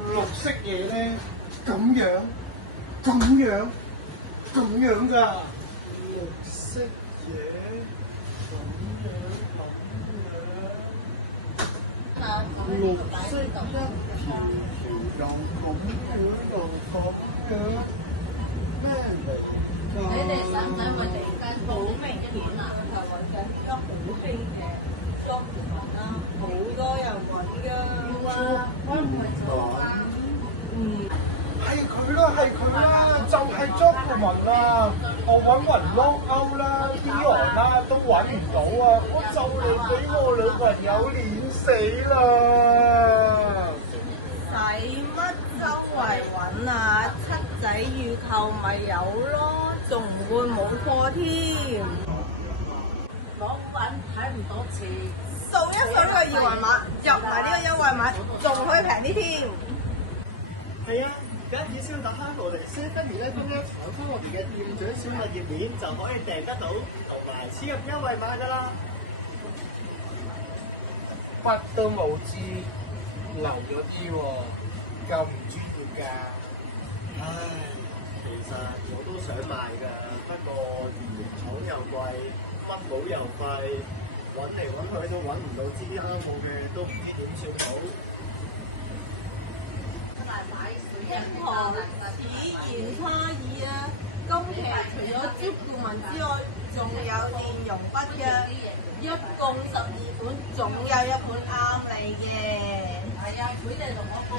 綠色嘢咧咁樣㗎，綠色嘢綠色一條又咁咩嚟㗎？你哋使唔使我哋間好明顯啊？就揾緊依家好興嘅裝飾品啦，好多人揾㗎。要啊，可能係做啊。係佢啦，就係 Jockman 啦，我揾雲撈歐啦、Dior 啦都揾唔到啊！我就嚟俾我女朋友碾死啦！使乜周圍揾啊？七仔預購咪有咯，仲唔會冇貨添？攞揾睇唔到錢，掃一掃呢個二維碼，入埋呢個優惠碼，仲可以平啲添。係啊，而家只需要打開我哋711公一闖出我哋嘅店長小物頁面，就可以訂得到，同埋輸入優惠碼㗎啦。筆都冇知，留咗啲喎，夠唔專業㗎。唉，其實我都想賣㗎，不過原廠又貴，乜寶又貴，揾嚟揾去都揾唔到支啱我嘅，都唔知點算好。任何體驗差異啊！今期除咗招顧問之外，仲有電容筆嘅，一共12款，總有一款啱你嘅。係啊，佢哋同我講。